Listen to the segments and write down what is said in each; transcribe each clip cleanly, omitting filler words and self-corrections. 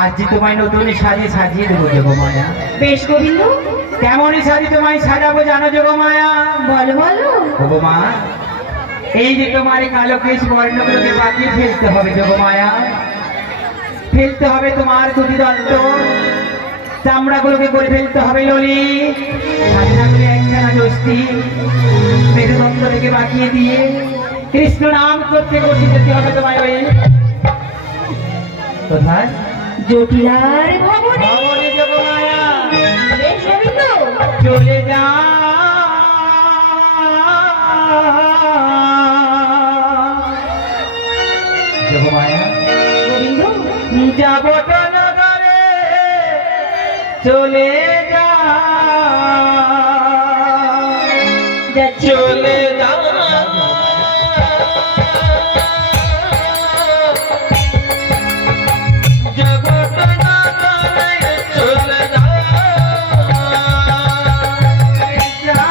আজ যে তোমায় নতুন সাজে সাজিয়ে দেবো যোগমায়া। বেশ গোবিন্দ, কেমনই সাজি তোমায় সাজাবো জানো যোগমায়া? বলো বলো। যোগমা, এই যে তোমার কালো কেশ বর্ণগুলোকে বাঁকিয়ে ফেলতে হবে যোগমায়া। ফেলতে হবে তোমার দুটি দন্ত, চামড়াগুলোকে করে ফেলতে হবে ললি, খাজনাগুলি একখানা যষ্টি মেরুদণ্ড থেকে বাঁকিয়ে দিয়ে কৃষ্ণ নাম করতে করতে যেতে হবে তোমায়। ওই কোথায়? জটিলার ভবনে। ভবনে যোগমায়া। বেশ গোবিন্দ, চলে যা যোগমায়া। গোবিন্দ, যাব তো নগরে চলে যা, যাচ্ছি। চলে যা যাব তো নগরে চলে যা, যা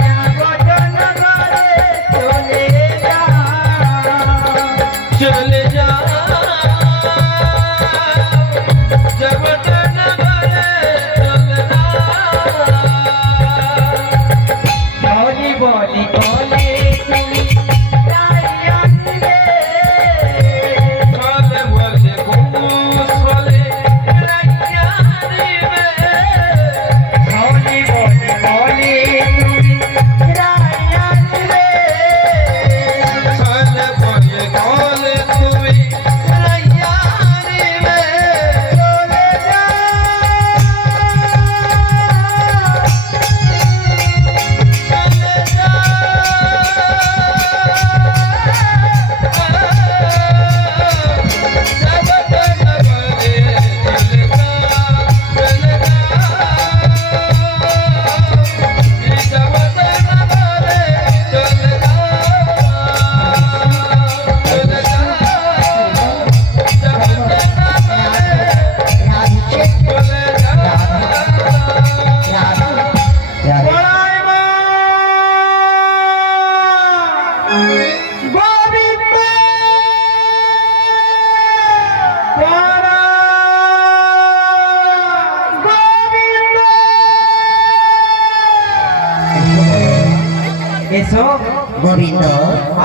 যাব তো নগরে চলে যা, চলে যা জগৎনগরে চলে যা। বলি বলি বলে তুমি দাঁড়িয়ে রে, বলে বলে কুশলে রাখিয়া দিবে। বলি বলি বলে তুমি দাঁড়িয়ে রে, বলে বলে বলে তুমি রাখিয়া দিবে। চলে যা এসো গোবিন্দ,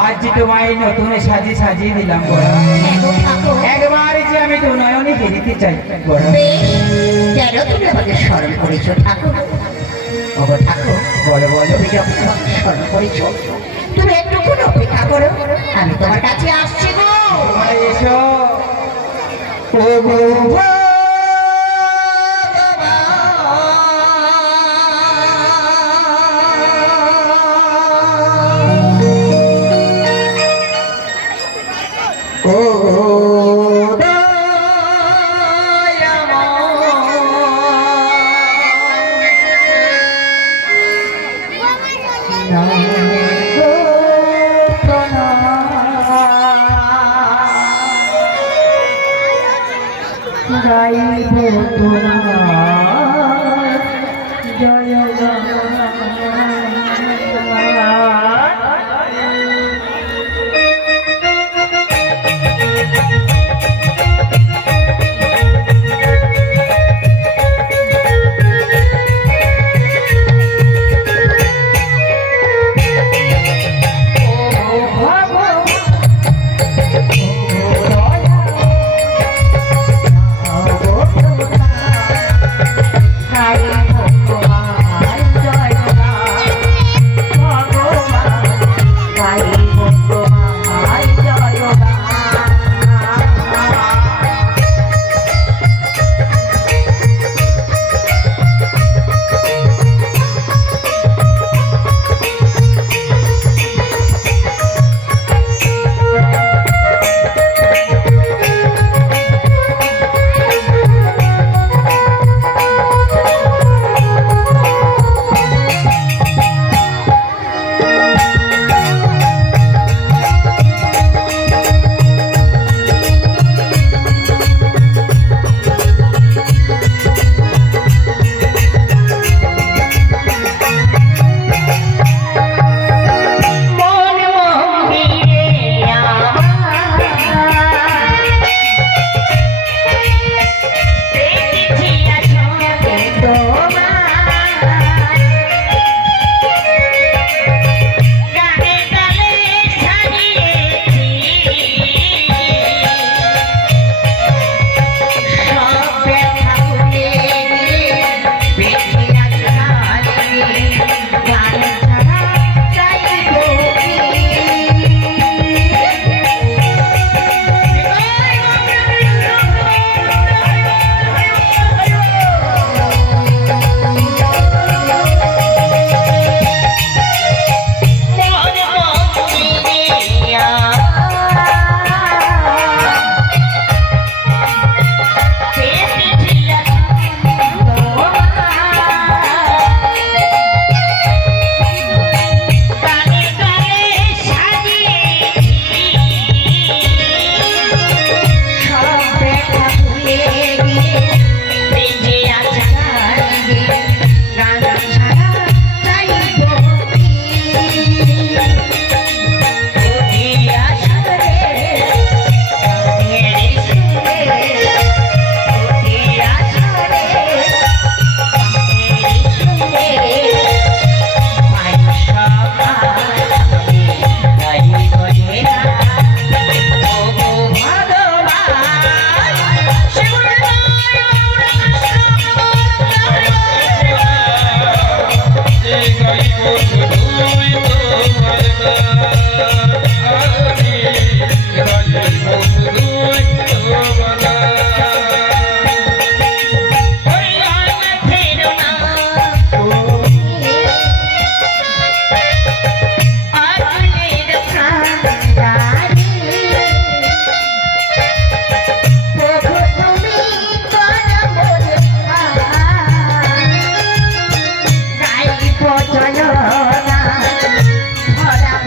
আজ তোমায় নতুন সাজিয়ে সাজিয়ে দিলাম বড়া। এগো ঠাকুর, একবার যে আমি দু নয়নে দেখতে চাই বড়া। বেশ, কেন তুমি আমাকে স্মরণ করেছো ঠাকুর? ওগো ঠাকুর, বলো বলো। তুমি যখন আমাকে স্মরণ করেছো, তুমি একটুক্ষণ অপেক্ষা করো, আমি তোমার কাছে আসছি গো। তোমায় এসো ও গো গাইব তোমার জয় গান।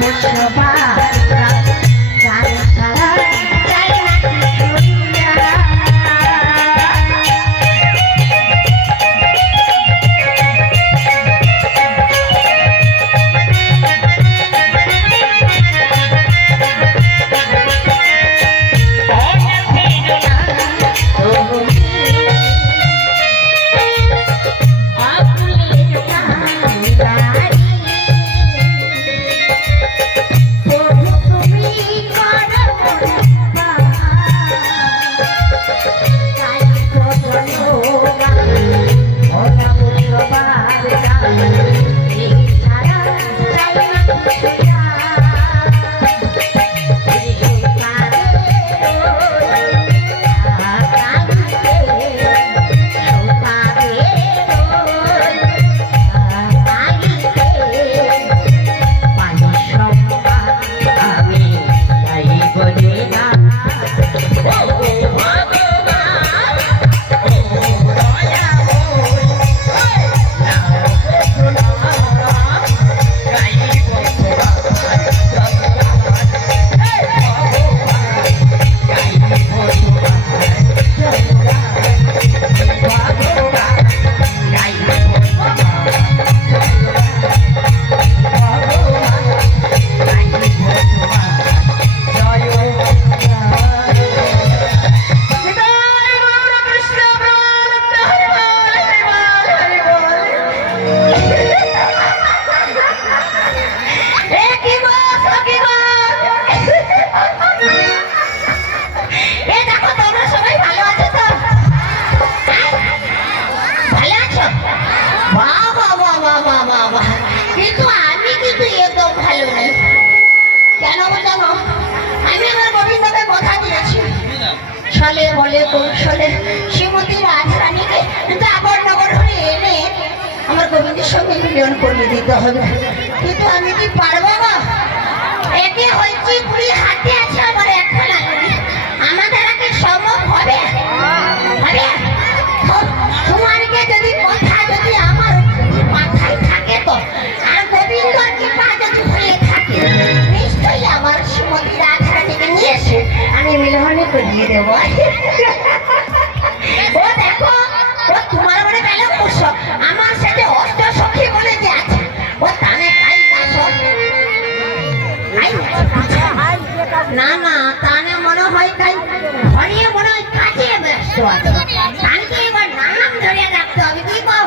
পুষ্পা গান ছাড়া চাই না কিছুইয়া। কিন্তু আমি কিন্তু একদম ভালো নেই। কেন জানো? আমি আমার গোবিন্দকে কথা দিয়েছি, ছলে বলে কৌশলে শ্রীমতী রাজরানীকে জাগর নগর হয়ে এনে আমার গোবিন্দের সঙ্গে মিলন করিয়ে দিতে হবে। কিন্তু আমি কি পারবো না? একে হয়েছি কুড়ি হাতে আছে, আমার এখন আগে আমাদের আগে সম্ভব হবে? তোমারকে যদি কথা যদি আমার মাথায় থাকে তো, আর গোবিন্দর কৃপা যদি হয়ে থাকে, নিশ্চয়ই আমার শ্রীমতী রাধারানীকে নিয়ে এসে আমি মিলনে করিয়ে দেব। ও দেখো, ও তোমার মনে গেল পুষ্প, আমার সাথে অষ্ট সখী বলে যে আছে, ও তানে কাই গাছ না না, তানে মনে হয় তাই ঘরে মনে হয় কাজে ব্যস্ত আছে। তানকে এবার নাম ধরে রাখতে হবে, কি কও?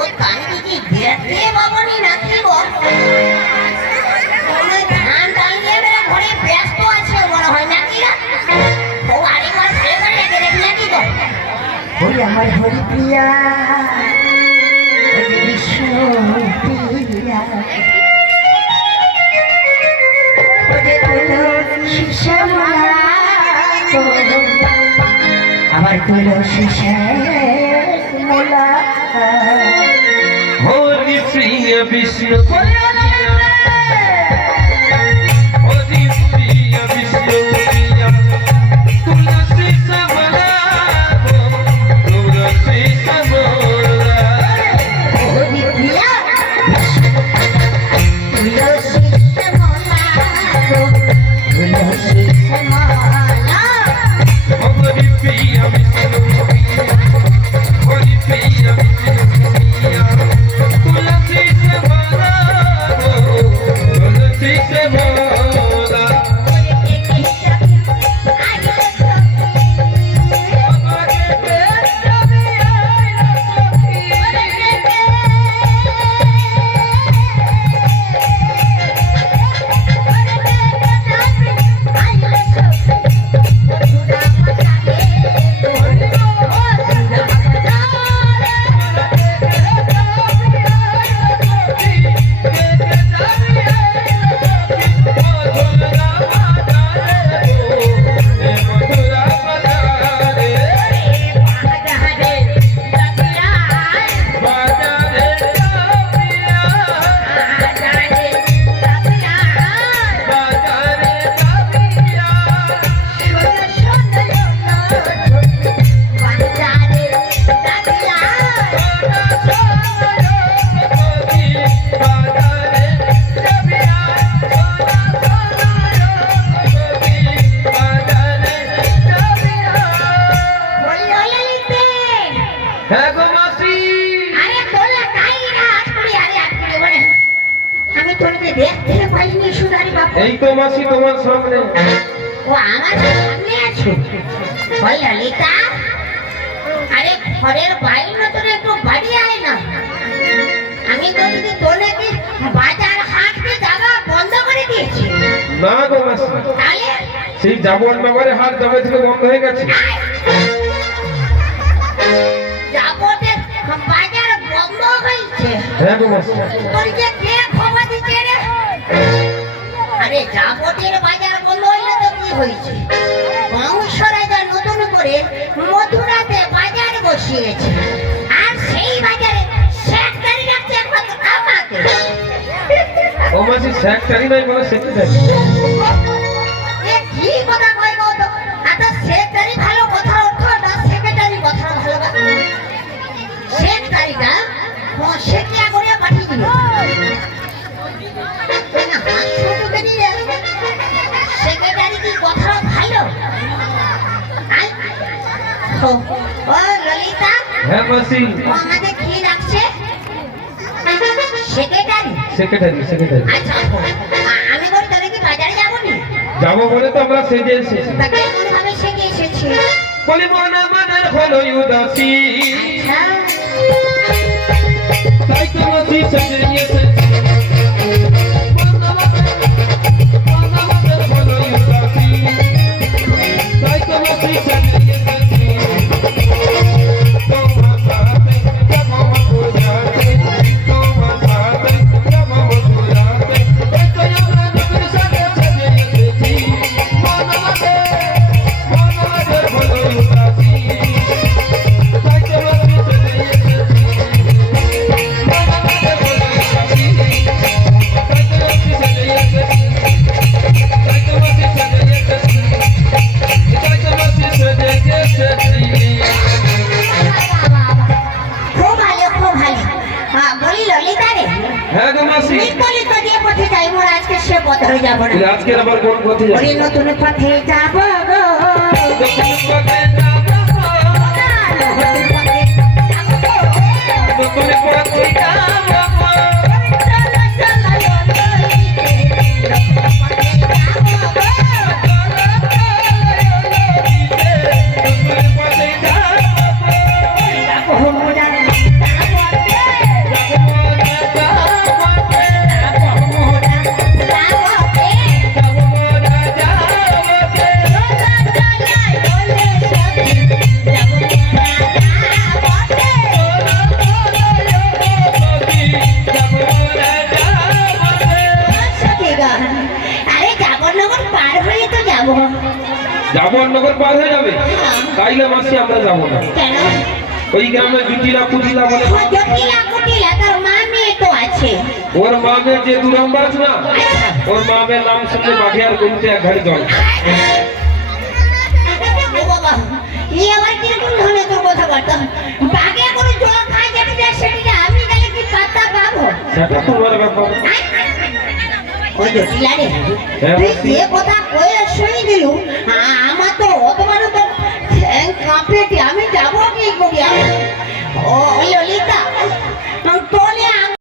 ও তানকে কি দেখতে বাবনি নাকি গো? ধান টানিয়ে বেড়ে ঘরে ব্যস্ত আছে মনে হয় নাকি? ও আরেকবার ভালো করে রেখে দেখ নাকি গো? ওই আমার হরি প্রিয়া, ওই বিষ্ণু প্রিয়া, ওরে তুলসী শ্যামলা, আমার তুলসী শ্যামলা। হরি প্রিয় বিষ্ণু প্রিয়া, হরি প্রিয় বিষ্ণু প্রিয়া, তুলসী শ্যামলা, তুলসী শ্যামলা। হরি প্রিয়া, তুলসী শ্যামলা, তুলসী শ্যামলা। হরি প্রিয় বিষ্ণু প্রিয়া, হরি প্রিয় বিষ্ণু প্রিয়া, তুলসী শ্যামলা, হ্যাঁ গো মাসি আরে তোলা তাই না আটকুড়ি আরে আটকুড়ি বলে আমি তোকে দেখতে পাইনি সুদারি বাবু এই তো মাসি তোমার সামনে ও আমার সামনে আছো ওই ললিতা আরে ঘরের বাইরে তোর একটু বাড়ি আয় না আমি তো যদি তোলে কি বাজার হাটকে যাওয়া বন্ধ করে দিয়েছি না গো মাসি তাহলে সেই জাবন নগরে হাট জবে থেকে বন্ধ হয়ে গেছে যাবতে বাজার বন্ধ হয়েছে হ্যাঁ গো মাসি তোর যে কে খবর দিচ্ছে রে আরে যাবতের বাজার বন্ধ হইলে তো কি হয়েছে কংস রাজা নতুন করে মথুরাতে বাজার বসিয়েছে আর সেই বাজারে সেক্টরি রাখছে একমাত্র আমাকে ও মাসি সেক্টরি নাই বলে সেক্রেটারি এ কি কথা কই গো তো আচ্ছা সেক্টরি ভালো কথা অর্থ না সেক্রেটারি কথা ভালো কথা সেক্টরিটা ও সেক্রিয়া করে পাঠিয়ে দিল না হাসুটুকে দিয়ে সেক্রেটারি কি কথা ভালো আই ও ললিতা হ্যাঁ মাসি ও আমাদের কি লাগছে সেক্রেটারি সেক্রেটারি আচ্ছা আমি বলি তাহলে কি বাজারে যাবো নি যাবো বলে তো আমরা সেজে এসেছি তা কেমন ভাবে শিখে এসেছি বলি মন মনের হলো উদাসী আচ্ছা তাই তো মাসি সেজে এসেছি মন মনের হলো উদাসী তাই তো মাসি সেজে এসেছি তোমার সাথে যাবো মথুরাতে তোমার সাথে যাবো মথুরাতে তাই তো আমরা নতুন সাথে সেজে এসেছি মন মনের হলো উদাসী তাই তো মাসি সেজে এসেছি খুব ভালো খুব ভালো বলি ললিতা রে হ্যাঁ গো মাসি নিত্যলিত যে পথে যাই মোর আজকে সে পথে হয়ে যাবো না আজকে আবার কোন পথে ওরে নতুন পথে যাবো গো নতুন পথে যাব নতুন পথে যাবো গো। নতুন পথে যাব চলো চলো ললিতে, নতুন পথে যাবো গো। নতুন পথে যাব যাবো মোরা যাবো মোরা যাবো আরে যাবনগর পার হয়ে তো যাবো নগর পার হয়ে যাবে তাইলে মাসি আমরা যাব না কেন ওই গ্রামে জুটিলা পুজিলা বলে ও জটিলা কুটিলা তার মা মেয়ে তো আছে ওর মামে যে দুরম্বাজ না ওর মামের নাম শুনলে মাঠে আর বলতে এক ঘাড়ি জল ও বাবা এই আবার কিরকম ধরনের তোর কথাবার্তা বাগে করে জল খাই যেতে যায় সেটা আমি গেলে কি পাতা পাবো সেটা তোমার ব্যাপার ও জটিলা রে তুই যে কথা কয়ে শুনি দিলু